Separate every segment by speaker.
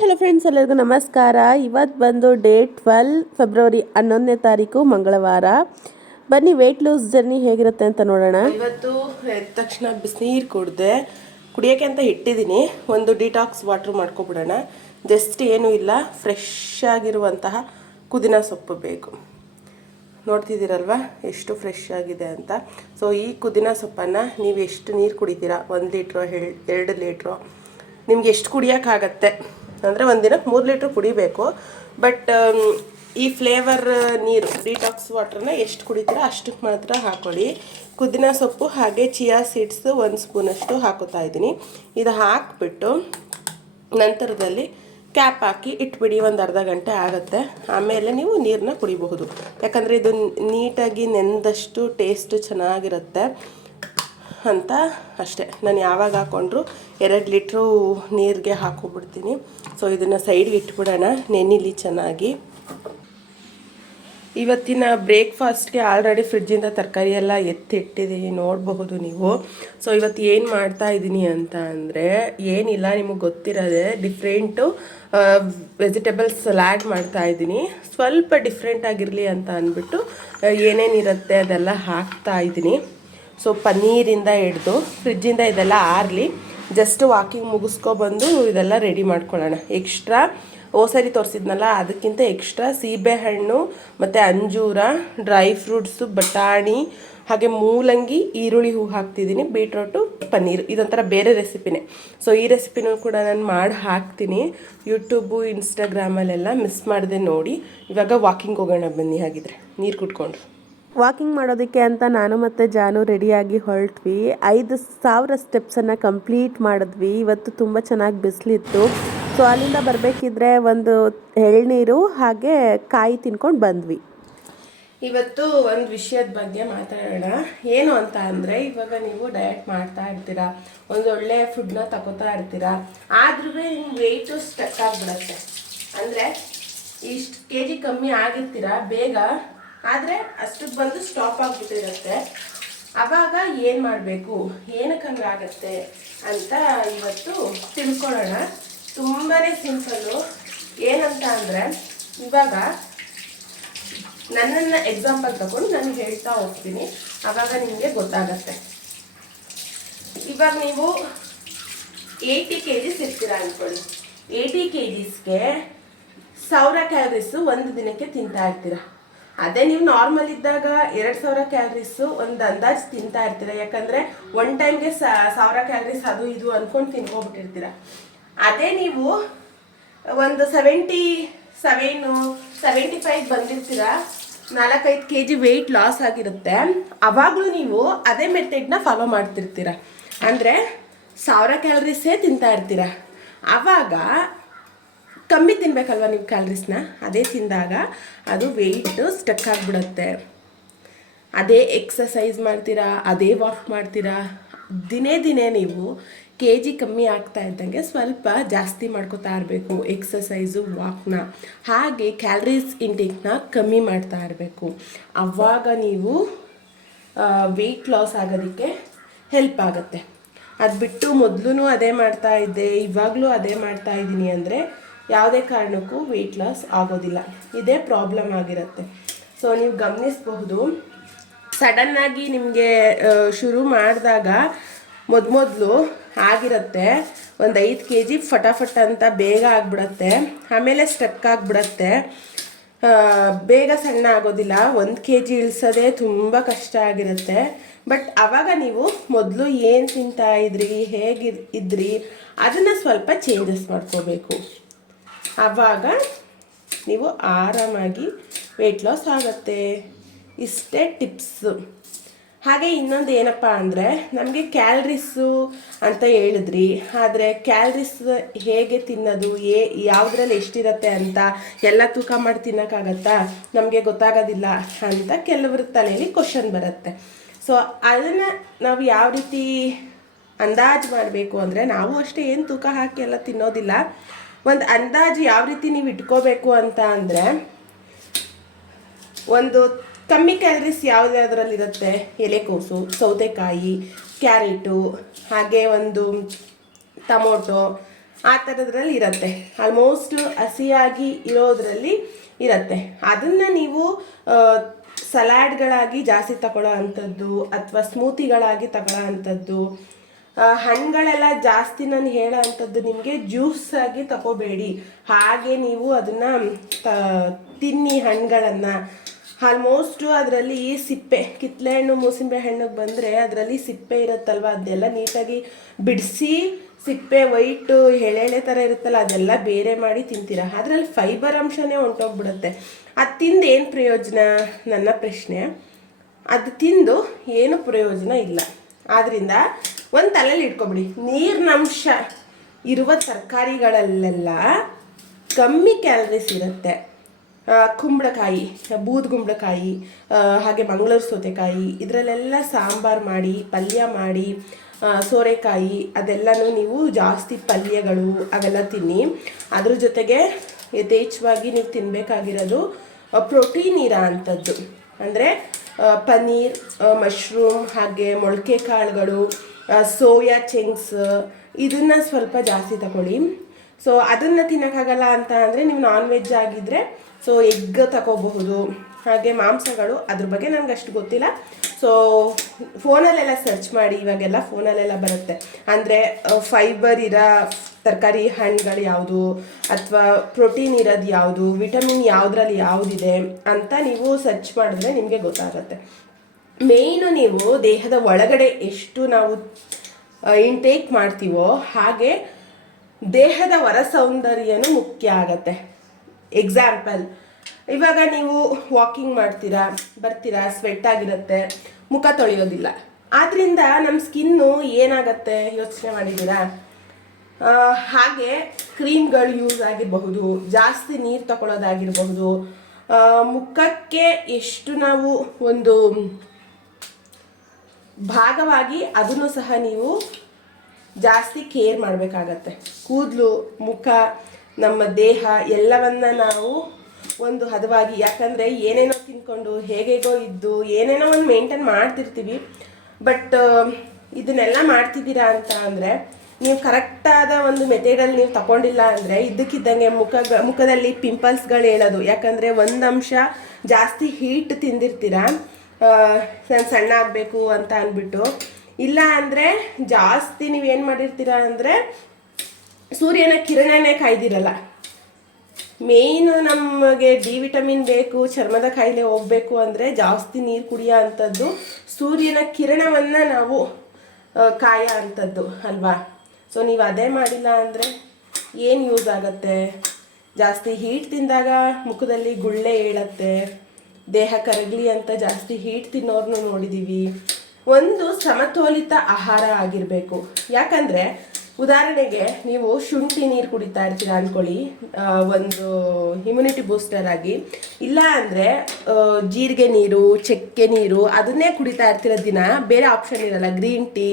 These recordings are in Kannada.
Speaker 1: ಹಲೋ ಫ್ರೆಂಡ್ಸ್ ಎಲ್ಲರಿಗೂ ನಮಸ್ಕಾರ. ಇವತ್ತು ಬಂದು ಡೇ ಟ್ವೆಲ್ ಫೆಬ್ರವರಿ ಹನ್ನೊಂದನೇ ತಾರೀಕು ಮಂಗಳವಾರ. ಬನ್ನಿ ವೆಯ್ಟ್ ಲೂಸ್ ಜರ್ನಿ ಹೇಗಿರುತ್ತೆ ಅಂತ ನೋಡೋಣ. ಇವತ್ತು ಎದ್ದ ತಕ್ಷಣ ಬಿಸಿನೀರು ಕುಡ್ದೆ, ಕುಡಿಯೋಕ್ಕೆ ಅಂತ ಇಟ್ಟಿದ್ದೀನಿ. ಒಂದು ಡಿಟಾಕ್ಸ್ ವಾಟ್ರ್ ಮಾಡ್ಕೊಬಿಡೋಣ. ಜಸ್ಟ್ ಏನೂ ಇಲ್ಲ ಫ್ರೆಶ್ ಆಗಿರುವಂತಹ ಕುದಿನ ಸೊಪ್ಪು ಬೇಕು. ನೋಡ್ತಿದ್ದೀರಲ್ವ? ಎಷ್ಟು ಫ್ರೆಶ್ ಆಗಿದೆ ಅಂತ. ಸೊ ಈ ಕುದಿನ ಸೊಪ್ಪನ್ನು ನೀವು ಎಷ್ಟು ನೀರು ಕುಡಿತೀರಾ? ಒಂದು ಲೀಟ್ರೋ ಎರಡು ಲೀಟ್ರೋ? ನಿಮ್ಗೆ ಎಷ್ಟು ಕುಡಿಯೋಕ್ಕಾಗತ್ತೆ ಅಂದರೆ ಒಂದಿನಕ್ಕೆ ಮೂರು ಲೀಟ್ರ್ ಕುಡಿಬೇಕು. ಬಟ್ ಈ ಫ್ಲೇವರ್ ನೀರು ಡಿಟಾಕ್ಸ್ ವಾಟ್ರನ್ನ ಎಷ್ಟು ಕುಡಿತೀರೋ ಅಷ್ಟಕ್ಕೆ ಮಾತ್ರ ಹಾಕೊಳ್ಳಿ. ಕುದಿನ ಸೊಪ್ಪು ಹಾಗೆ ಚಿಯಾ ಸೀಡ್ಸ್ ಒಂದು ಸ್ಪೂನಷ್ಟು ಹಾಕೋತಾ ಇದ್ದೀನಿ. ಇದು ಹಾಕಿಬಿಟ್ಟು ನಂತರದಲ್ಲಿ ಕ್ಯಾಪ್ ಹಾಕಿ ಇಟ್ಬಿಡಿ, ಒಂದು ಅರ್ಧ ಗಂಟೆ ಆಗುತ್ತೆ. ಆಮೇಲೆ ನೀವು ನೀರನ್ನ ಕುಡಿಬಹುದು. ಯಾಕಂದರೆ ಇದು ನೀಟಾಗಿ ನೆಂದಷ್ಟು ಟೇಸ್ಟು ಚೆನ್ನಾಗಿರುತ್ತೆ. ಅಂತ ಅಷ್ಟೇ. ನಾನು ಯಾವಾಗ ಹಾಕ್ಕೊಂಡ್ರು ಎರಡು ಲೀಟ್ರು ನೀರಿಗೆ ಹಾಕೋಬಿಡ್ತೀನಿ ಸೊ ಇದನ್ನು ಸೈಡ್ಗೆ ಇಟ್ಬಿಡೋಣ. ನೆನಿಲಿ ಚೆನ್ನಾಗಿ. ಇವತ್ತಿನ ಬ್ರೇಕ್ಫಾಸ್ಟ್ಗೆ ಆಲ್ರೆಡಿ ಫ್ರಿಡ್ಜಿಂದ ತರಕಾರಿ ಎಲ್ಲ ಎತ್ತಿಟ್ಟಿದ್ದೀನಿ ನೋಡಬಹುದು ನೀವು. ಸೊ ಇವತ್ತು ಏನು ಮಾಡ್ತಾ ಇದ್ದೀನಿ ಅಂತ ಅಂದರೆ, ಏನಿಲ್ಲ ನಿಮಗೆ ಗೊತ್ತಿರೋದೆ ಡಿಫ್ರೆಂಟು ವೆಜಿಟೇಬಲ್ಸ್ ಸಲಾಡ್ ಮಾಡ್ತಾ ಇದ್ದೀನಿ ಸ್ವಲ್ಪ ಡಿಫ್ರೆಂಟ್ ಆಗಿರಲಿ ಅಂತ ಅಂದ್ಬಿಟ್ಟು ಏನೇನಿರುತ್ತೆ ಅದೆಲ್ಲ ಹಾಕ್ತಾ ಇದ್ದೀನಿ ಸೊ ಪನ್ನೀರಿಂದ ಹಿಡ್ದು ಫ್ರಿಜ್ಜಿಂದ ಇದೆಲ್ಲ ಆರಲಿ ಜಸ್ಟ್ ವಾಕಿಂಗ್ ಮುಗಿಸ್ಕೊಬಂದು ಇದೆಲ್ಲ ರೆಡಿ ಮಾಡ್ಕೊಳ್ಳೋಣ. ಎಕ್ಸ್ಟ್ರಾ ಓಸರಿ ಸರಿ ತೋರಿಸಿದ್ನಲ್ಲ, ಅದಕ್ಕಿಂತ ಎಕ್ಸ್ಟ್ರಾ ಸೀಬೆಹಣ್ಣು, ಮತ್ತು ಅಂಜೂರ ಡ್ರೈ ಫ್ರೂಟ್ಸು ಬಟಾಣಿ, ಹಾಗೆ ಮೂಲಂಗಿ, ಈರುಳ್ಳಿ ಹೂ ಹಾಕ್ತಿದ್ದೀನಿ ಬೀಟ್ರೋಟು ಪನ್ನೀರ್ ಇದೊಂಥರ ಬೇರೆ ರೆಸಿಪಿನೇ ಸೊ ಈ ರೆಸಿಪಿನೂ ಕೂಡ ನಾನು ಮಾಡಿ ಹಾಕ್ತೀನಿ. ಯೂಟ್ಯೂಬು ಇನ್ಸ್ಟಾಗ್ರಾಮಲ್ಲೆಲ್ಲ ಮಿಸ್ ಮಾಡಿದೆ ನೋಡಿ. ಇವಾಗ ವಾಕಿಂಗ್ ಹೋಗೋಣ ಬನ್ನಿ ಹಾಗಿದ್ರೆ. ನೀರು ಕುಟ್ಕೊಂಡು ವಾಕಿಂಗ್ ಮಾಡೋದಕ್ಕೆ ಅಂತ ನಾನು ಮತ್ತು ಜಾನು ರೆಡಿಯಾಗಿ ಹೊರಟ್ವಿ. ಐದು ಸಾವಿರ ಸ್ಟೆಪ್ಸನ್ನು ಕಂಪ್ಲೀಟ್ ಮಾಡಿದ್ವಿ. ಇವತ್ತು ತುಂಬ ಚೆನ್ನಾಗಿ ಬಿಸಿಲಿತ್ತು. ಸೊ ಅಲ್ಲಿಂದ ಬರಬೇಕಿದ್ರೆ ಒಂದು ಎಳ್ನೀರು ಹಾಗೆ ಕಾಯಿ ತಿನ್ಕೊಂಡು ಬಂದ್ವಿ. ಇವತ್ತು ಒಂದು ವಿಷಯದ ಬಗ್ಗೆ ಮಾತಾಡೋಣ. ಏನು ಅಂತ ಅಂದರೆ, ಇವಾಗ ನೀವು ಡಯಟ್ ಮಾಡ್ತಾ ಇರ್ತೀರಾ, ಒಂದು ಒಳ್ಳೆ ಫುಡ್ನ ತಗೋತಾ ಇರ್ತೀರಾ ಆದ್ರೂ ನಿಮ್ಮ ವೆಯ್ಟು ಸ್ಟಕ್ ಆಗಿಬಿಡುತ್ತೆ. ಅಂದರೆ, ಇಷ್ಟು ಕೆ ಜಿ ಕಮ್ಮಿ ಆಗಿರ್ತೀರಾ, ಬೇಗ ಆದರೆ ಅಷ್ಟಕ್ಕೆ ಬಂದು ಸ್ಟಾಪ್ ಆಗಿಬಿಟ್ಟಿರುತ್ತೆ. ಅವಾಗ ಏನು ಮಾಡಬೇಕು? ಏನಕ್ಕೆ ಹಂಗಾಗತ್ತೆ ಅಂತ ಇವತ್ತು ತಿಳ್ಕೊಳ್ಳೋಣ. ತುಂಬಾ ಸಿಂಪಲ್ಲು ಏನಂತ ಅಂದರೆ, ಇವಾಗ ನನ್ನನ್ನು ಎಕ್ಸಾಂಪಲ್ ತಗೊಂಡು ನಾನು ಹೇಳ್ತಾ ಹೋಗ್ತೀನಿ. ಆವಾಗ ನಿಮಗೆ ಗೊತ್ತಾಗತ್ತೆ. ಇವಾಗ ನೀವು ಏಯ್ಟಿ ಕೆ ಜಿಸ್ ಇರ್ತೀರಾ ಅಂದ್ಕೊಳ್ಳಿ ಏಯ್ಟಿ ಕೆ ಜಿಸ್ಗೆ ಸಾವಿರ ಕ್ಯಾಲರೀಸು ಒಂದು ದಿನಕ್ಕೆ ತಿಂತಾ ಇರ್ತೀರಾ? ಅದೇ ನೀವು ನಾರ್ಮಲ್ ಇದ್ದಾಗ ಎರಡು ಸಾವಿರ ಕ್ಯಾಲರೀಸು ಒಂದು ಅಂದಾಜು ತಿಂತಾ ಇರ್ತೀರ. ಯಾಕಂದರೆ ಒನ್ ಟೈಮ್ಗೆ ಸಾವಿರ ಕ್ಯಾಲರೀಸ್ ಅದು ಇದು ಅಂದ್ಕೊಂಡು ತಿನ್ಕೊಬಿಟ್ಟಿರ್ತೀರ ಅದೇ ನೀವು ಒಂದು ಸೆವೆಂಟಿ ಸೆವೆನು ಸೆವೆಂಟಿ ಫೈವ್ ಬಂದಿರ್ತೀರ. ನಾಲ್ಕೈದು ಕೆ ಜಿ ವೆಯ್ಟ್ ಲಾಸ್ ಆಗಿರುತ್ತೆ. ಅವಾಗಲೂ ನೀವು ಅದೇ ಮೆಥಡ್ನ ಫಾಲೋ ಮಾಡ್ತಿರ್ತೀರ. ಅಂದರೆ ಸಾವಿರ ಕ್ಯಾಲರೀಸೇ ತಿಂತಾ ಇರ್ತೀರ. ಆವಾಗ ಕಮ್ಮಿ ತಿನ್ಬೇಕಲ್ವ ನೀವು ಕ್ಯಾಲ್ರೀಸ್ನ ಅದೇ ತಿಂದಾಗ ಅದು ವೆಯ್ಟು ಸ್ಟಕ್ ಆಗಿಬಿಡುತ್ತೆ. ಅದೇ ಎಕ್ಸಸೈಸ್ ಮಾಡ್ತೀರಾ, ಅದೇ ವಾಕ್ ಮಾಡ್ತೀರಾ, ದಿನೇ ದಿನೇ ನೀವು ಕೆ ಜಿ ಕಮ್ಮಿ ಆಗ್ತಾ ಇದ್ದಂಗೆ ಸ್ವಲ್ಪ ಜಾಸ್ತಿ ಮಾಡ್ಕೋತಾ ಇರಬೇಕು ಎಕ್ಸಸೈಸು ವಾಕ್ನ ಹಾಗೆ ಕ್ಯಾಲ್ರೀಸ್ ಇಂಟೇಕ್ನ ಕಮ್ಮಿ ಮಾಡ್ತಾ ಇರಬೇಕು. ಆವಾಗ ನೀವು ವೆಯ್ಟ್ ಲಾಸ್ ಆಗೋದಕ್ಕೆ ಹೆಲ್ಪ್ ಆಗುತ್ತೆ. ಅದು ಬಿಟ್ಟು ಮೊದಲು ಅದೇ ಮಾಡ್ತಾ ಇದ್ದೆ, ಇವಾಗಲೂ ಅದೇ ಮಾಡ್ತಾ ಇದ್ದೀನಿ ಅಂದರೆ ಯಾವುದೇ ಕಾರಣಕ್ಕೂ ವೆಯ್ಟ್ ಲಾಸ್ ಆಗೋದಿಲ್ಲ. ಇದೇ ಪ್ರಾಬ್ಲಮ್ ಆಗಿರುತ್ತೆ. ಸೊ ನೀವು ಗಮನಿಸಬಹುದು ಸಡನ್ನಾಗಿ ನಿಮಗೆ ಶುರು ಮಾಡಿದಾಗ ಮೊದಮೊದಲು ಆಗಿರುತ್ತೆ, ಒಂದು ಐದು ಕೆ ಜಿ ಫಟಾಫಟ್ ಅಂತ ಬೇಗ ಆಗಿಬಿಡತ್ತೆ, ಆಮೇಲೆ ಸ್ಟಕ್ ಆಗಿಬಿಡತ್ತೆ. ಬೇಗ ಸಣ್ಣ ಆಗೋದಿಲ್ಲ, ಒಂದು ಕೆ ಜಿ ಇಳಿಸೋದೇ ತುಂಬ ಕಷ್ಟ ಆಗಿರುತ್ತೆ. ಬಟ್ ಆವಾಗ ನೀವು ಮೊದಲು ಏನು ತಿಂತಾ ಇದ್ರಿ ಹೇಗೆ ಇದ್ರಿ, ಅದನ್ನು ಸ್ವಲ್ಪ ಚೇಂಜಸ್ ಮಾಡ್ಕೋಬೇಕು. ಆವಾಗ ನೀವು ಆರಾಮಾಗಿ ವೆಯ್ಟ್ ಲಾಸ್ ಆಗುತ್ತೆ. ಇಷ್ಟೇ ಟಿಪ್ಸು ಹಾಗೆ ಇನ್ನೊಂದು ಏನಪ್ಪ ಅಂದರೆ ನಮಗೆ ಕ್ಯಾಲ್ರೀಸು ಅಂತ ಹೇಳಿದ್ರಿ. ಆದರೆ ಕ್ಯಾಲ್ರೀಸ್ ಹೇಗೆ ತಿನ್ನೋದು ಏ ಯಾವುದ್ರಲ್ಲಿ ಎಷ್ಟಿರತ್ತೆ ಅಂತ ಎಲ್ಲ ತೂಕ ಮಾಡಿ ತಿನ್ನೋಕ್ಕಾಗತ್ತಾ? ನಮಗೆ ಗೊತ್ತಾಗೋದಿಲ್ಲ ಅಂತ ಕೆಲವ್ರ ತಲೆಯಲ್ಲಿ ಕ್ವಶನ್ ಬರುತ್ತೆ. ಸೊ ಅದನ್ನು ನಾವು ಯಾವ ರೀತಿ ಅಂದಾಜು ಮಾಡಬೇಕು ಅಂದರೆ ನಾವು ಅಷ್ಟೇ ಏನು ತೂಕ ಹಾಕಿ ಎಲ್ಲ ತಿನ್ನೋದಿಲ್ಲ. ಒಂದು ಅಂದಾಜು ಯಾವ ರೀತಿ ನೀವು ಇಟ್ಕೋಬೇಕು ಅಂತ ಅಂದರೆ ಒಂದು ಕಮ್ಮಿ ಕ್ಯಾಲರೀಸ್ ಯಾವುದಾದ್ರಲ್ಲಿರುತ್ತೆ ಎಲೆಕೋಸು ಸೌತೆಕಾಯಿ, ಕ್ಯಾರೆಟು, ಹಾಗೆ ಒಂದು ಟೊಮೊಟೊ, ಆ ಥರದ್ರಲ್ಲಿ ಇರುತ್ತೆ. ಆಲ್ಮೋಸ್ಟ್ ಹಸಿಯಾಗಿ ಇರೋದ್ರಲ್ಲಿ ಇರುತ್ತೆ. ಅದನ್ನು ನೀವು ಸಲಾಡ್ಗಳಾಗಿ ಜಾಸ್ತಿ ತಗೊಳ್ಳೋ ಅಂಥದ್ದು ಅಥವಾ ಸ್ಮೂತಿಗಳಾಗಿ ತಗೊಳ್ಳೋ ಅಂಥದ್ದು ಹಣ್ಣುಗಳೆಲ್ಲ ಜಾಸ್ತಿ ನಾನು ಹೇಳೋ ಅಂಥದ್ದು ನಿಮಗೆ ಜ್ಯೂಸ್ ಆಗಿ ತಗೋಬೇಡಿ. ಹಾಗೆ ನೀವು ಅದನ್ನು ತಿನ್ನಿ ಹಣ್ಣುಗಳನ್ನು. ಆಲ್ಮೋಸ್ಟು ಅದರಲ್ಲಿ ಸಿಪ್ಪೆ ಕಿತ್ತಲೆ ಹಣ್ಣು, ಮೂಸಿಂಬೆ ಹಣ್ಣಿಗೆ ಬಂದರೆ ಅದರಲ್ಲಿ ಸಿಪ್ಪೆ ಇರುತ್ತಲ್ವ, ಅದೆಲ್ಲ ನೀಟಾಗಿ ಬಿಡಿಸಿ ಸಿಪ್ಪೆ ವೈಟು ಎಳೆಳೆ ಥರ ಇರುತ್ತಲ್ಲ, ಅದೆಲ್ಲ ಬೇರೆ ಮಾಡಿ ತಿಂತೀರ? ಅದರಲ್ಲಿ ಫೈಬರ್ ಅಂಶನೇ ಹೊಂಟೋಗ್ಬಿಡುತ್ತೆ ಅದು ತಿಂದು ಏನು ಪ್ರಯೋಜನ? ನನ್ನ ಪ್ರಶ್ನೆ. ಅದು ತಿಂದು ಏನು ಪ್ರಯೋಜನ ಇಲ್ಲ. ಆದ್ದರಿಂದ ಒಂದು ತಲೆಯಲ್ಲಿ ಇಟ್ಕೊಬಿಡಿ. ನೀರಿನಂಶ ಇರುವ ತರಕಾರಿಗಳಲ್ಲೆಲ್ಲ ಕಮ್ಮಿ ಕ್ಯಾಲರೀಸ್ ಇರುತ್ತೆ. ಕುಂಬಳಕಾಯಿ ಬೂದ್ಗುಂಬಳಕಾಯಿ ಕುಂಬಳಕಾಯಿ ಹಾಗೆ ಮಂಗಳೂರು ಸೌತೆಕಾಯಿ, ಇದರಲ್ಲೆಲ್ಲ ಸಾಂಬಾರು ಮಾಡಿ, ಪಲ್ಯ ಮಾಡಿ ಸೋರೆಕಾಯಿ, ಅದೆಲ್ಲನೂ ನೀವು ಜಾಸ್ತಿ ಪಲ್ಯಗಳು ಅವೆಲ್ಲ ತಿನ್ನಿ. ಅದ್ರ ಜೊತೆಗೆ ಯಥೇಚ್ಛವಾಗಿ ನೀವು ತಿನ್ನಬೇಕಾಗಿರೋದು ಪ್ರೋಟೀನ್ ಇರೋ ಅಂಥದ್ದು. ಅಂದರೆ ಪನ್ನೀರ್ ಮಶ್ರೂಮ್ ಹಾಗೆ ಮೊಳಕೆ ಕಾಳುಗಳು ಸೋಯಾ ಚೆಂಕ್ಸ್ ಇದನ್ನು ಸ್ವಲ್ಪ ಜಾಸ್ತಿ ತಗೊಳ್ಳಿ. ಸೊ ಅದನ್ನು ತಿನ್ನೋಕ್ಕಾಗಲ್ಲ ಅಂತ ಅಂದರೆ ನೀವು ನಾನ್ ವೆಜ್ ಆಗಿದ್ದರೆ ಸೊ ಎಗ್ ತಗೋಬಹುದು. ಹಾಗೆ ಮಾಂಸಗಳು, ಅದ್ರ ಬಗ್ಗೆ ನನಗೆ ಅಷ್ಟು ಗೊತ್ತಿಲ್ಲ. ಸೊ ಫೋನಲ್ಲೆಲ್ಲ ಸರ್ಚ್ ಮಾಡಿ, ಇವಾಗೆಲ್ಲ ಫೋನಲ್ಲೆಲ್ಲ ಬರುತ್ತೆ. ಅಂದರೆ ಫೈಬರ್ ಇರೋ ತರಕಾರಿ ಹಣ್ಣುಗಳು ಯಾವುದು, ಅಥವಾ ಪ್ರೋಟೀನ್ ಇರೋದು ಯಾವುದು ವಿಟಮಿನ್ ಯಾವುದ್ರಲ್ಲಿ ಯಾವುದಿದೆ ಅಂತ ನೀವು ಸರ್ಚ್ ಮಾಡಿದ್ರೆ ನಿಮಗೆ ಗೊತ್ತಾಗುತ್ತೆ. ಮೇಯ್ನು ನೀವು ದೇಹದ ಒಳಗಡೆ ಎಷ್ಟು ನಾವು ಇಂಟೇಕ್ ಮಾಡ್ತೀವೋ ಹಾಗೆ ದೇಹದ ಹೊರ ಸೌಂದರ್ಯನೂ ಮುಖ್ಯ ಆಗತ್ತೆ. ಎಕ್ಸಾಂಪಲ್ ಇವಾಗ ನೀವು ವಾಕಿಂಗ್ ಮಾಡ್ತೀರಾ, ಬರ್ತೀರಾ ಸ್ವೆಟ್ ಆಗಿರುತ್ತೆ, ಮುಖ ತೊಳೆಯೋದಿಲ್ಲ. ಆದ್ರಿಂದ ನಮ್ಮ ಸ್ಕಿನ್ನು ಏನಾಗತ್ತೆ ಯೋಚನೆ ಮಾಡಿದ್ದೀರಾ? ಹಾಗೆ ಕ್ರೀಮ್ಗಳು ಯೂಸ್ ಆಗಿರಬಹುದು, ಜಾಸ್ತಿ ನೀರು ತಗೊಳ್ಳೋದಾಗಿರಬಹುದು ಮುಖಕ್ಕೆ ಎಷ್ಟು ನಾವು ಒಂದು ಭಾಗವಾಗಿ ಅದನ್ನು ಸಹ ನೀವು ಜಾಸ್ತಿ ಕೇರ್ ಮಾಡಬೇಕಾಗತ್ತೆ. ಕೂದಲು, ಮುಖ, ನಮ್ಮ ದೇಹ ಎಲ್ಲವನ್ನ ನಾವು ಒಂದು ಹದವಾಗಿ ಯಾಕಂದರೆ ಏನೇನೋ ತಿನ್ಕೊಂಡು ಹೇಗೇಗೋ ಇದ್ದು ಏನೇನೋ ಒಂದು ಮೇಂಟೈನ್ ಮಾಡ್ತಿರ್ತೀವಿ. ಬಟ್, ಇದನ್ನೆಲ್ಲ ಮಾಡ್ತಿದ್ದೀರಾ ಅಂತ ಅಂದರೆ ನೀವು ಕರೆಕ್ಟಾದ ಒಂದು ಮೆಥೇಡಲ್ಲಿ ನೀವು ತಗೊಂಡಿಲ್ಲ ಅಂದರೆ ಇದ್ದಕ್ಕಿದ್ದಂಗೆ ಮುಖ, ಮುಖದಲ್ಲಿ ಪಿಂಪಲ್ಸ್ಗಳು ಹೇಳೋದು. ಯಾಕಂದರೆ ಒಂದು ಅಂಶ ಜಾಸ್ತಿ ಹೀಟ್ ತಿಂದಿರ್ತೀರಾ. ನಾನು ಸಣ್ಣ ಆಗಬೇಕು ಅಂತ ಅಂದ್ಬಿಟ್ಟು ಇಲ್ಲ ಅಂದರೆ ಜಾಸ್ತಿ ನೀವೇನು ಮಾಡಿರ್ತೀರ ಅಂದರೆ ಸೂರ್ಯನ ಕಿರಣನೇ ಕಾಯ್ದಿರಲ್ಲ. ಮೇಯ್ನು ನಮಗೆ ಡಿ ವಿಟಮಿನ್ ಬೇಕು, ಚರ್ಮದ ಕಾಯಿಲೆ ಹೋಗಬೇಕು ಅಂದರೆ ಜಾಸ್ತಿ ನೀರು ಕುಡಿಯೋ ಅಂಥದ್ದು ಸೂರ್ಯನ ಕಿರಣವನ್ನು ನಾವು ಕಾಯ ಅಂಥದ್ದು ಅಲ್ವಾ? ಸೊ ನೀವು ಅದೇ ಮಾಡಿಲ್ಲ ಅಂದರೆ ಏನು ಯೂಸ್ ಆಗುತ್ತೆ? ಜಾಸ್ತಿ ಹೀಟ್ ತಿಂದಾಗ ಮುಖದಲ್ಲಿ ಗುಳ್ಳೆ ಏಳತ್ತೆ. ದೇಹ ಕರಗಲಿ ಅಂತ ಜಾಸ್ತಿ ಹೀಟ್ ತಿನ್ನೋರ್ನು ನೋಡಿದ್ದೀವಿ ಒಂದು ಸಮತೋಲಿತ ಆಹಾರ ಆಗಿರಬೇಕು. ಯಾಕಂದರೆ ಉದಾಹರಣೆಗೆ, ನೀವು ಶುಂಠಿ ನೀರು ಕುಡಿತಾ ಇರ್ತೀರ ಅಂದ್ಕೊಳ್ಳಿ ಒಂದು ಇಮ್ಯುನಿಟಿ ಬೂಸ್ಟರ್ ಆಗಿ. ಇಲ್ಲ ಅಂದರೆ ಜೀರಿಗೆ ನೀರು, ಚಕ್ಕೆ ನೀರು, ಅದನ್ನೇ ಕುಡಿತಾ ಇರ್ತಿರೋ ದಿನ. ಬೇರೆ ಆಪ್ಷನ್ ಇರಲ್ಲ ಗ್ರೀನ್ ಟೀ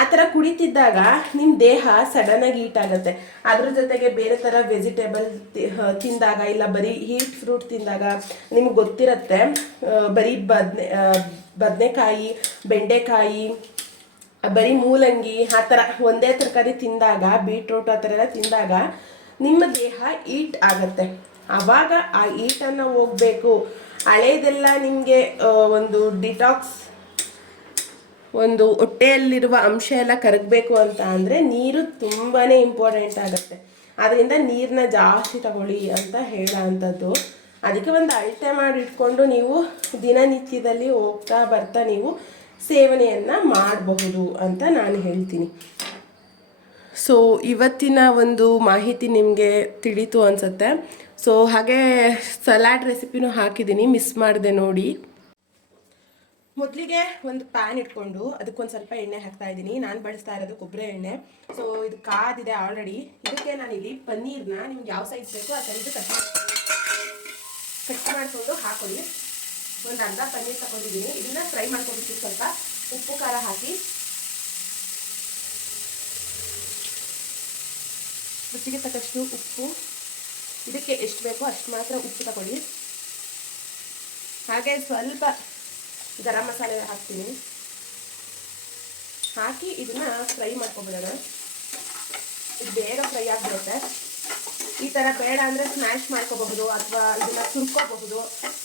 Speaker 1: ಆ ಥರ ಕುಡಿತಿದ್ದಾಗ ನಿಮ್ಮ ದೇಹ ಸಡನ್ನಾಗಿ ಹೀಟ್ ಆಗುತ್ತೆ. ಅದ್ರ ಜೊತೆಗೆ ಬೇರೆ ಥರ ವೆಜಿಟೇಬಲ್ ತಿಂದಾಗ ಇಲ್ಲ ಬರೀ ಹೀಟ್ ಫ್ರೂಟ್ ತಿಂದಾಗ ನಿಮ್ಗೆ ಗೊತ್ತಿರತ್ತೆ. ಬರೀ ಬದ್ನೆ ಬದನೆಕಾಯಿ, ಬೆಂಡೆಕಾಯಿ ಬರೀ ಮೂಲಂಗಿ, ಆ ಥರ ಒಂದೇ ತರಕಾರಿ ತಿಂದಾಗ, ಬೀಟ್ರೂಟ್ ಆ ಥರ ಎಲ್ಲ ತಿಂದಾಗ ನಿಮ್ಮ ದೇಹ ಈಟ್ ಆಗತ್ತೆ. ಆವಾಗ ಆ ಈಟನ್ನು ಹೋಗ್ಬೇಕು. ಹಳೇದೆಲ್ಲ ನಿಮಗೆ ಒಂದು ಡಿಟಾಕ್ಸ್, ಒಂದು ಹೊಟ್ಟೆಯಲ್ಲಿರುವ ಅಂಶ ಎಲ್ಲ ಕರಗಬೇಕು ಅಂತ ಅಂದರೆ ನೀರು ತುಂಬಾ ಇಂಪಾರ್ಟೆಂಟ್ ಆಗುತ್ತೆ. ಅದರಿಂದ ನೀರನ್ನ ಜಾಸ್ತಿ ತಗೊಳ್ಳಿ ಅಂತ ಹೇಳೋ ಅಂಥದ್ದು ಅದಕ್ಕೆ ಒಂದು ಅಳತೆ ಮಾಡಿ ಇಟ್ಕೊಂಡು ನೀವು ದಿನನಿತ್ಯದಲ್ಲಿ ಹೋಗ್ತಾ ಬರ್ತಾ ನೀವು ಸೇವನೆಯನ್ನು ಮಾಡಬಹುದು ಅಂತ ನಾನು ಹೇಳ್ತೀನಿ. ಸೊ ಇವತ್ತಿನ ಒಂದು ಮಾಹಿತಿ ನಿಮಗೆ ತಿಳಿತು ಅನಿಸುತ್ತೆ. ಸೊ ಹಾಗೆ ಸಲಾಡ್ ರೆಸಿಪಿನೂ ಹಾಕಿದ್ದೀನಿ ಮಿಸ್ ಮಾಡಿದೆ ನೋಡಿ. ಮೊದಲಿಗೆ ಒಂದು ಪ್ಯಾನ್ ಇಟ್ಕೊಂಡು ಅದಕ್ಕೊಂದು ಸ್ವಲ್ಪ ಎಣ್ಣೆ ಹಾಕ್ತಾ ಇದ್ದೀನಿ. ನಾನು ಬಳಸ್ತಾ ಇರೋದು ಕೊಬ್ಬರಿ ಎಣ್ಣೆ. ಸೊ ಇದು ಕಾದಿದೆ ಆಲ್ರೆಡಿ ಇದಕ್ಕೆ ನಾನಿಲ್ಲಿ ಪನ್ನೀರ್ನ ನಿಮ್ಗೆ ಯಾವ ಸೈಜ್ ಬೇಕು ಆ ಸೈಜ್ ಕಟ್ ಕಟ್ ಮಾಡಿಕೊಂಡು ಹಾಕೊಳ್ಳಿ. ಒಂದು ಅರ್ಧ ಪನ್ನೀರ್ ತಗೊಂಡಿದ್ದೀನಿ. ಇದನ್ನ ಫ್ರೈ ಮಾಡ್ಕೊಬಿಟ್ಟು ಸ್ವಲ್ಪ. ಉಪ್ಪು, ಖಾರ ಹಾಕಿ. ರುಚಿಗೆ ತಕ್ಕಷ್ಟು ಉಪ್ಪು. ಇದಕ್ಕೆ ಎಷ್ಟು ಬೇಕೋ ಅಷ್ಟು ಮಾತ್ರ ಉಪ್ಪು ತಗೊಳ್ಳಿ. ಹಾಗೆ ಸ್ವಲ್ಪ ಗರಂ ಮಸಾಲೆ ಹಾಕ್ತೀನಿ. ಹಾಕಿ ಇದನ್ನ ಫ್ರೈ ಮಾಡ್ಕೊಬಿಡೋಣ. ಇದು ಬೇಗ ಫ್ರೈ ಆಗಿಬಿಡುತ್ತೆ. ಈ ಥರ ಬೇಡ ಅಂದ್ರೆ ಸ್ಮ್ಯಾಶ್ ಮಾಡ್ಕೋಬಹುದು ಅಥವಾ ಇದನ್ನ ತುರ್ಕೋಬಹುದು.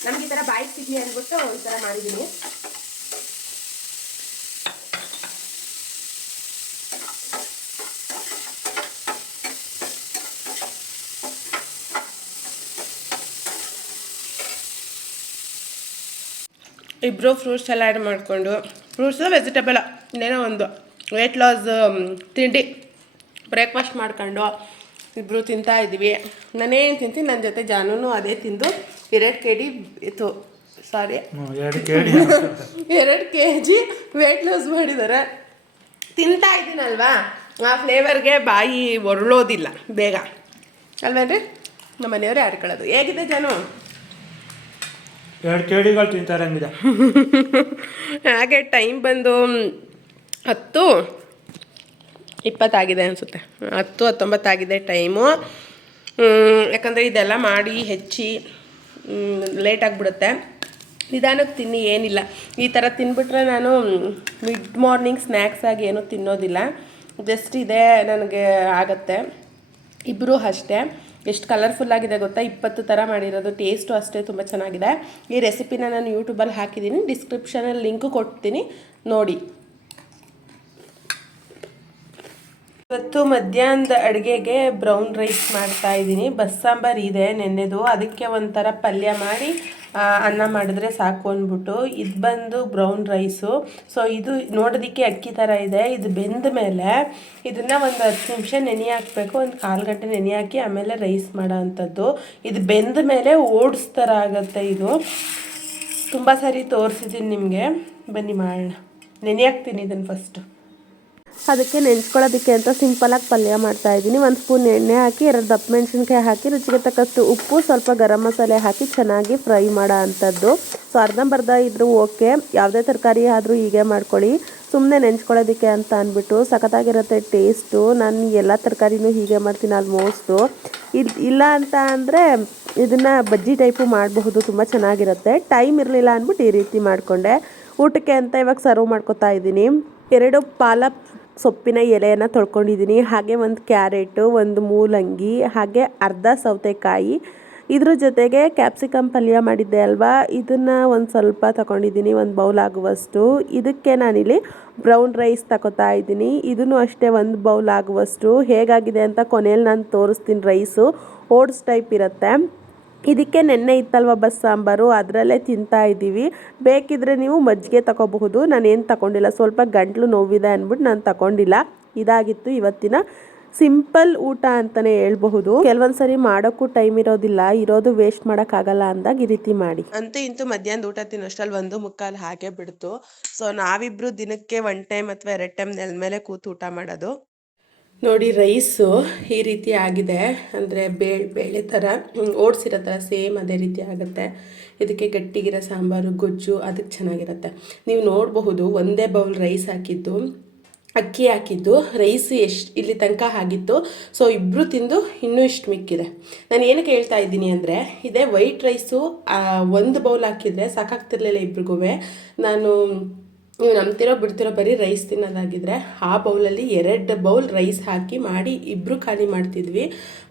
Speaker 1: ನಮ್ಗೆ ಈ ಥರ ಬಾಯಿ ಸಿಗ್ಲಿ ಅಂದ್ಬಿಟ್ಟು ಈ ಥರ ಮಾಡಿದ್ದೀನಿ ಇಬ್ಬರು ಫ್ರೂಟ್ಸ್ ಎಲ್ಲ ಆ್ಯಡ್ ಮಾಡಿಕೊಂಡು, ಫ್ರೂಟ್ಸ್ ವೆಜಿಟೇಬಲ್ ಇನ್ನೇನೋ ಒಂದು ವೆಯ್ಟ್ ಲಾಸ್ ತಿಂಡಿ ಬ್ರೇಕ್ಫಾಸ್ಟ್ ಮಾಡ್ಕೊಂಡು ಇಬ್ಬರು ತಿಂತಾ ಇದ್ದೀವಿ ನಾನೇನು ತಿಂತೀನಿ ನನ್ನ ಜೊತೆ ಜಾನೂ ಅದೇ ತಿಂದು ಎರಡು ಕೆ ಡಿ ಇತ್ತು ಸಾರಿ
Speaker 2: ಎರಡು
Speaker 1: ಕೆ ಜಿ ವೆಯ್ಟ್ ಲೂಸ್ ಮಾಡಿದ್ದಾರೆ ತಿಂತಾ ಇದ್ದೀನಲ್ವಾ? ಆ ಫ್ಲೇವರ್ಗೆ ಬಾಯಿ ಒರಳೋದಿಲ್ಲ ಬೇಗ. ಅಲ್ವೇನ್ರಿ? ನಮ್ಮ ಮನೆಯವರೇ ಆಡ್ಕೊಳ್ಳೋದು ಹೇಗಿದೆ ಜಾನು?
Speaker 2: ಎರಡು ಕೇಳಿಗಳು ತಿಂತಾರೆ
Speaker 1: ಹಾಗೆ ಟೈಮ್ ಬಂದು ಹತ್ತು. ಇಪ್ಪತ್ತಾಗಿದೆ ಅನಿಸುತ್ತೆ. ಹತ್ತು, ಹತ್ತೊಂಬತ್ತಾಗಿದೆ ಟೈಮು ಯಾಕಂದರೆ ಇದೆಲ್ಲ ಮಾಡಿ ಹೆಚ್ಚಿ ಲೇಟ್ ಆಗಿಬಿಡುತ್ತೆ. ನಿಧಾನಕ್ಕೆ ತಿನ್ನಿ, ಏನಿಲ್ಲ. ಈ ಥರ ತಿನ್ಬಿಟ್ರೆ ನಾನು ಮಿಡ್ ಮಾರ್ನಿಂಗ್ ಸ್ನ್ಯಾಕ್ಸ್ ಆಗಿ ಏನೂ ತಿನ್ನೋದಿಲ್ಲ. ಜಸ್ಟ್ ಇದೇ ನನಗೆ ಆಗತ್ತೆ. ಇಬ್ಬರೂ ಅಷ್ಟೇ. ಎಷ್ಟು ಕಲರ್ಫುಲ್ ಆಗಿದೆ ಗೊತ್ತಾ? ಇಪ್ಪತ್ತು ಥರ ಮಾಡಿರೋದು. ಟೇಸ್ಟು ಅಷ್ಟೇ ತುಂಬ ಚೆನ್ನಾಗಿದೆ. ಈ ರೆಸಿಪಿನ ನಾನು ಯೂಟ್ಯೂಬಲ್ಲಿ ಹಾಕಿದ್ದೀನಿ. ಡಿಸ್ಕ್ರಿಪ್ಷನಲ್ಲಿ ಲಿಂಕು ಕೊಡ್ತೀನಿ. ನೋಡಿ. ಇವತ್ತು ಮಧ್ಯಾಹ್ನದ ಅಡುಗೆಗೆ ಬ್ರೌನ್ ರೈಸ್ ಮಾಡ್ತಾ ಇದ್ದೀನಿ. ಬಸ್ಸಾಂಬಾರ್ ಇದೆ ನೆನ್ನೆದು. ಅದಕ್ಕೆ ಒಂಥರ ಪಲ್ಯ ಮಾಡಿ ಅನ್ನ ಮಾಡಿದ್ರೆ ಸಾಕು ಅಂದ್ಬಿಟ್ಟು. ಇದು ಬಂದು ಬ್ರೌನ್ ರೈಸು. ಸೊ, ಇದು ನೋಡೋದಕ್ಕೆ ಅಕ್ಕಿ ಥರ ಇದೆ. ಇದು ಬೆಂದ ಮೇಲೆ ಇದನ್ನು ಒಂದು ಹತ್ತು ನಿಮಿಷ ನೆನೆ ಹಾಕಬೇಕು. ಒಂದು ಕಾಲು ಗಂಟೆ ನೆನೆ ಹಾಕಿ ಆಮೇಲೆ ರೈಸ್ ಮಾಡೋ ಅಂಥದ್ದು. ಇದು ಬೆಂದ ಮೇಲೆ ಓಡ್ಸ್ ಆಗುತ್ತೆ ಇದು. ತುಂಬ ಸರಿ ತೋರಿಸಿದ್ದೀನಿ ನಿಮಗೆ. ಬನ್ನಿ ಮಾಡೋಣ. ನೆನೆ ಹಾಕ್ತೀನಿ ಇದನ್ನು ಫಸ್ಟು ಅದಕ್ಕೆ ನೆಂಚ್ಕೊಳ್ಳೋದಕ್ಕೆ ಅಂತ ಸಿಂಪಲಾಗಿ ಪಲ್ಯ ಮಾಡ್ತಾ ಇದ್ದೀನಿ. ಒಂದು ಸ್ಪೂನ್ ಎಣ್ಣೆ ಹಾಕಿ, ಎರಡು ದಪ್ಪ ಮೆಣಸಿನ್ಕಾಯಿ ಹಾಕಿ, ರುಚಿಗೆ ತಕ್ಕಷ್ಟು ಉಪ್ಪು, ಸ್ವಲ್ಪ ಗರಂ ಮಸಾಲೆ ಹಾಕಿ ಚೆನ್ನಾಗಿ ಫ್ರೈ ಮಾಡೋ ಅಂಥದ್ದು. ಸೊ, ಅರ್ಧಂಬರ್ಧ ಇದ್ದರೂ ಓಕೆ. ಯಾವುದೇ ತರಕಾರಿ ಆದರೂ ಹೀಗೆ ಮಾಡ್ಕೊಳ್ಳಿ. ಸುಮ್ಮನೆ ನೆಂಚ್ಕೊಳ್ಳೋದಕ್ಕೆ ಅಂತ ಅಂದ್ಬಿಟ್ಟು ಸಖತ್ತಾಗಿರುತ್ತೆ ಟೇಸ್ಟು. ನಾನು ಎಲ್ಲ ತರಕಾರಿನೂ ಹೀಗೆ ಮಾಡ್ತೀನಿ ಆಲ್ಮೋಸ್ಟು ಇದು ಇಲ್ಲ ಅಂತ ಅಂದರೆ ಇದನ್ನು ಬಜ್ಜಿ ಟೈಪು ಮಾಡಬಹುದು, ತುಂಬ ಚೆನ್ನಾಗಿರುತ್ತೆ. ಟೈಮ್ ಇರಲಿಲ್ಲ ಅಂದ್ಬಿಟ್ಟು ಈ ರೀತಿ ಮಾಡಿಕೊಂಡೆ. ಊಟಕ್ಕೆ ಅಂತ ಇವಾಗ ಸರ್ವ್ ಮಾಡ್ಕೊತಾ ಇದ್ದೀನಿ. ಎರಡು ಪಾಲಕ್ ಸೊಪ್ಪಿನ ಎಲೆಯನ್ನು ತೊಳ್ಕೊಂಡಿದ್ದೀನಿ. ಹಾಗೆ ಒಂದು ಕ್ಯಾರೆಟು, ಒಂದು ಮೂಲಂಗಿ, ಹಾಗೆ ಅರ್ಧ ಸೌತೆಕಾಯಿ. ಇದ್ರ ಜೊತೆಗೆ ಕ್ಯಾಪ್ಸಿಕಮ್ ಪಲ್ಯ ಮಾಡಿದ್ದೆ ಅಲ್ವಾ? ಇದನ್ನು ಒಂದು ಸ್ವಲ್ಪ ತಗೊಂಡಿದ್ದೀನಿ ಒಂದು ಬೌಲ್ ಆಗುವಷ್ಟು. ಇದಕ್ಕೆ ನಾನಿಲ್ಲಿ ಬ್ರೌನ್ ರೈಸ್ ತಗೋತಾ ಇದ್ದೀನಿ. ಇದನ್ನು ಅಷ್ಟೇ ಒಂದು ಬೌಲ್ ಆಗುವಷ್ಟು. ಹೇಗಾಗಿದೆ ಅಂತ ಕೊನೆಯಲ್ಲಿ ನಾನು ತೋರಿಸ್ತೀನಿ ರೈಸು. ಓಟ್ಸ್ ಟೈಪ್ ಇರುತ್ತೆ. ಇದಕ್ಕೆ ನೆನ್ನೆ ಇತ್ತಲ್ವ ಬಸ್ ಸಾಂಬಾರು? ಅದರಲ್ಲೇ ತಿಂತಾ ಇದ್ದೀವಿ. ಬೇಕಿದ್ರೆ ನೀವು ಮಜ್ಜಿಗೆ ತಗೋಬಹುದು. ನಾನೇನು ತಗೊಂಡಿಲ್ಲ. ಸ್ವಲ್ಪ ಗಂಟ್ಲು ನೋವಿದೆ ಅಂದ್ಬಿಟ್ಟು ನಾನು ತಗೊಂಡಿಲ್ಲ. ಇದಾಗಿತ್ತು ಇವತ್ತಿನ ಸಿಂಪಲ್ ಊಟ ಅಂತಲೇ ಹೇಳ್ಬಹುದು. ಕೆಲವೊಂದು ಸರಿ ಮಾಡೋಕ್ಕೂ ಟೈಮ್ ಇರೋದಿಲ್ಲ. ಇರೋದು ವೇಸ್ಟ್ ಮಾಡೋಕ್ಕಾಗಲ್ಲ ಅಂದಾಗ ಈ ರೀತಿ ಮಾಡಿ. ಅಂತೂ ಇಂತೂ ಮಧ್ಯಾಹ್ನದ ಊಟ ತಿನ್ನೋಷ್ಟರಲ್ಲಿ ಒಂದು ಮುಕ್ಕಾಲು ಹಾಗೆ ಬಿಡ್ತು. ಸೊ ನಾವಿಬ್ರು ದಿನಕ್ಕೆ ಒನ್ ಟೈಮ್ ಅಥವಾ ಎರಡು ಟೈಮ್ ನೆಲ ಮೇಲೆ ಕೂತು ಊಟ ಮಾಡೋದು. ನೋಡಿ ರೈಸು ಈ ರೀತಿ ಆಗಿದೆ. ಅಂದರೆ ಬೇಳೆ ಬೇಳೆ ಥರ ಓಡಿಸಿರೋ ಥರ ಸೇಮ್ ಅದೇ ರೀತಿ ಆಗುತ್ತೆ. ಇದಕ್ಕೆ ಗಟ್ಟಿಗಿರೋ ಸಾಂಬಾರು, ಗೊಜ್ಜು ಅದಕ್ಕೆ ಚೆನ್ನಾಗಿರುತ್ತೆ. ನೀವು ನೋಡಬಹುದು ಒಂದೇ ಬೌಲ್ ರೈಸ್ ಹಾಕಿದ್ದು, ಅಕ್ಕಿ ಹಾಕಿದ್ದು, ರೈಸ್ ಎಷ್ಟು ಇಲ್ಲಿ ತನಕ ಆಗಿತ್ತು. ಸೊ ಇಬ್ಬರು ತಿಂದು ಇನ್ನೂ ಇಷ್ಟು ಮಿಕ್ಕಿದೆ. ನಾನು ಏನಕ್ಕೆ ಹೇಳ್ತಾ ಇದ್ದೀನಿ ಅಂದರೆ, ಇದೇ ವೈಟ್ ರೈಸು ಒಂದು ಬೌಲ್ ಹಾಕಿದರೆ ಸಾಕಾಗ್ತಿರ್ಲಿಲ್ಲ ಇಬ್ರಿಗೂ ನಾನು ನೀವು ನಂಬ್ತಿರೋ ಬಿಡ್ತಿರೋ ಬರೀ ರೈಸ್ ತಿನ್ನೋದಾಗಿದ್ರೆ ಆ ಬೌಲಲ್ಲಿ ಎರಡು ಬೌಲ್ ರೈಸ್ ಹಾಕಿ ಮಾಡಿ ಇಬ್ಬರು ಖಾಲಿ ಮಾಡ್ತಿದ್ವಿ.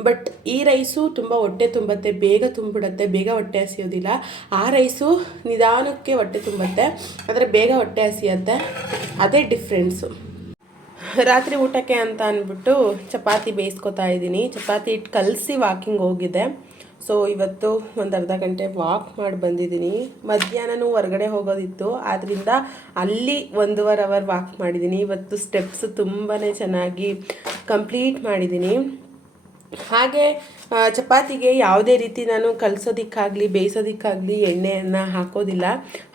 Speaker 1: ಬಟ್ ಈ ರೈಸು ತುಂಬ ಹೊಟ್ಟೆ ತುಂಬತ್ತೆ, ಬೇಗ ತುಂಬಿಡುತ್ತೆ ಬೇಗ ಹೊಟ್ಟೆ ಹಸಿಯೋದಿಲ್ಲ. ಆ ರೈಸು ನಿಧಾನಕ್ಕೆ ಹೊಟ್ಟೆ ತುಂಬತ್ತೆ, ಆದರೆ ಬೇಗ ಹೊಟ್ಟೆ ಹಸಿಯತ್ತೆ. ಅದೇ ಡಿಫ್ರೆನ್ಸು ರಾತ್ರಿ ಊಟಕ್ಕೆ ಅಂತ ಅಂದ್ಬಿಟ್ಟು ಚಪಾತಿ ಬೇಯಿಸ್ಕೊತಾ ಇದ್ದೀನಿ. ಚಪಾತಿ ಇಟ್ಟು ಕಲಸಿ ವಾಕಿಂಗ್ ಹೋಗಿದೆ. ಸೊ ಇವತ್ತು ಒಂದು ಅರ್ಧ ಗಂಟೆ ವಾಕ್ ಮಾಡಿ ಬಂದಿದ್ದೀನಿ. ಮಧ್ಯಾಹ್ನನೂ ಹೊರಗಡೆ ಹೋಗೋದಿತ್ತು. ಆದ್ದರಿಂದ ಅಲ್ಲಿ ಒಂದೂವರೆ ಅವರ್ ವಾಕ್ ಮಾಡಿದ್ದೀನಿ. ಇವತ್ತು ಸ್ಟೆಪ್ಸ್ ತುಂಬಾ ಚೆನ್ನಾಗಿ ಕಂಪ್ಲೀಟ್ ಮಾಡಿದ್ದೀನಿ. ಹಾಗೆ ಚಪಾತಿಗೆ ಯಾವುದೇ ರೀತಿ ನಾನು ಕಲಸೋದಕ್ಕಾಗಲಿ, ಬೇಯಿಸೋದಕ್ಕಾಗಲಿ ಎಣ್ಣೆಯನ್ನು ಹಾಕೋದಿಲ್ಲ.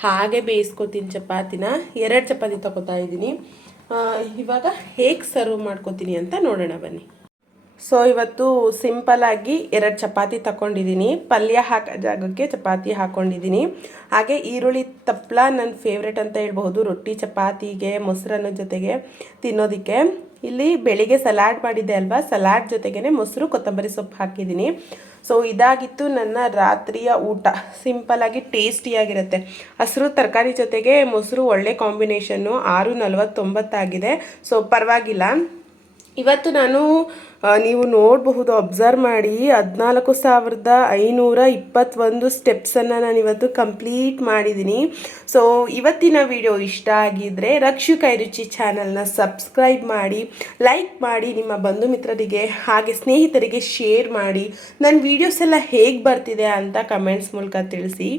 Speaker 1: ಹಾಗೆ ಬೇಯಿಸ್ಕೊತೀನಿ ಚಪಾತಿನ. ಎರಡು ಚಪಾತಿ ತಗೋತಾ ಇದ್ದೀನಿ. ಇವಾಗ ಹೇಗೆ ಸರ್ವ್ ಮಾಡ್ಕೋತೀನಿ ಅಂತ ನೋಡೋಣ ಬನ್ನಿ. ಸೊ ಇವತ್ತು ಸಿಂಪಲ್ಲಾಗಿ ಎರಡು ಚಪಾತಿ ತಗೊಂಡಿದ್ದೀನಿ ಪಲ್ಯ ಹಾಕೋ ಜಾಗಕ್ಕೆ ಚಪಾತಿ ಹಾಕ್ಕೊಂಡಿದ್ದೀನಿ ಹಾಗೆ ಈರುಳ್ಳಿ ತಪ್ಪಲ ನನ್ನ ಫೇವ್ರೇಟ್ ಅಂತ ಹೇಳ್ಬೋದು ರೊಟ್ಟಿ ಚಪಾತಿಗೆ, ಮೊಸರನ್ನ ಜೊತೆಗೆ ತಿನ್ನೋದಕ್ಕೆ. ಇಲ್ಲಿ ಬೆಳಿಗ್ಗೆ ಸಲಾಡ್ ಮಾಡಿದ್ದೆ ಅಲ್ವಾ? ಸಲಾಡ್ ಜೊತೆಗೇ ಮೊಸರು, ಕೊತ್ತಂಬರಿ ಸೊಪ್ಪು ಹಾಕಿದ್ದೀನಿ. ಸೊ ಇದಾಗಿತ್ತು ನನ್ನ ರಾತ್ರಿಯ ಊಟ. ಸಿಂಪಲ್ಲಾಗಿ ಟೇಸ್ಟಿಯಾಗಿರುತ್ತೆ ಹಸಿರು ತರಕಾರಿ ಜೊತೆಗೆ ಮೊಸರು ಒಳ್ಳೆ ಕಾಂಬಿನೇಷನ್ನು ಆರು ನಲ್ವತ್ತೊಂಬತ್ತಾಗಿದೆ. ಸೊ ಪರವಾಗಿಲ್ಲ. ಇವತ್ತು ನಾನು ನೀವು ನೋಡಬಹುದು ಅಬ್ಸರ್ವ್ ಮಾಡಿ ಹದಿನಾಲ್ಕು ಸಾವಿರದ ಐನೂರ ಇಪ್ಪತ್ತೊಂದು ಸ್ಟೆಪ್ಸನ್ನು ನಾನು ಇವತ್ತು ಕಂಪ್ಲೀಟ್ ಮಾಡಿದ್ದೀನಿ ಸೊ ಇವತ್ತಿನ ವಿಡಿಯೋ ಇಷ್ಟ ಆಗಿದ್ದರೆ ರಕ್ಷು ಕೈರುಚಿ ಚಾನಲ್ನ ಸಬ್ಸ್ಕ್ರೈಬ್ ಮಾಡಿ ಲೈಕ್ ಮಾಡಿ, ನಿಮ್ಮ ಬಂಧು ಮಿತ್ರರಿಗೆ ಹಾಗೆ ಸ್ನೇಹಿತರಿಗೆ ಶೇರ್ ಮಾಡಿ. ನನ್ನ ವೀಡಿಯೋಸ್ ಎಲ್ಲ ಹೇಗೆ ಬರ್ತಿದೆ ಅಂತ ಕಮೆಂಟ್ಸ್ ಮೂಲಕ ತಿಳಿಸಿ.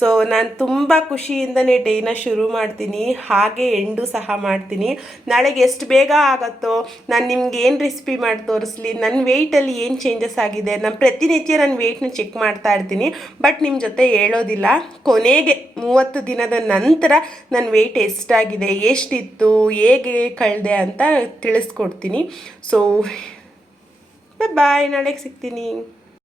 Speaker 1: ಸೊ ನಾನು ತುಂಬ ಖುಷಿಯಿಂದನೇ ಡೇನ ಶುರು ಮಾಡ್ತೀನಿ. ಹಾಗೆ ಎಂಡು ಸಹ ಮಾಡ್ತೀನಿ. ನಾಳೆಗೆ ಎಷ್ಟು ಬೇಗ ಆಗುತ್ತೋ, ನಾನು ನಿಮ್ಗೆ ಏನು ರೆಸಿಪಿ ಮಾಡಿ ತೋರಿಸ್ಲಿ. ನನ್ನ ವೆಯ್ಟಲ್ಲಿ ಏನು ಚೇಂಜಸ್ ಆಗಿದೆ? ನಾನು ಪ್ರತಿನಿತ್ಯ ನನ್ನ ವೆಯ್ಟ್ನ ಚೆಕ್ ಮಾಡ್ತಾ ಇರ್ತೀನಿ. ಬಟ್ ನಿಮ್ಮ ಜೊತೆ ಹೇಳೋದಿಲ್ಲ. ಕೊನೆಗೆ ಮೂವತ್ತು ದಿನದ ನಂತರ ನನ್ನ ವೆಯ್ಟ್ ಎಷ್ಟಾಗಿದೆ? ಎಷ್ಟಿತ್ತು? ಹೇಗೆ ಕಳೆದೆ ಅಂತ ತಿಳಿಸ್ಕೊಡ್ತೀನಿ. ಸೊ ಬಾಯ್ ನಾಳೆಗೆ ಸಿಗ್ತೀನಿ.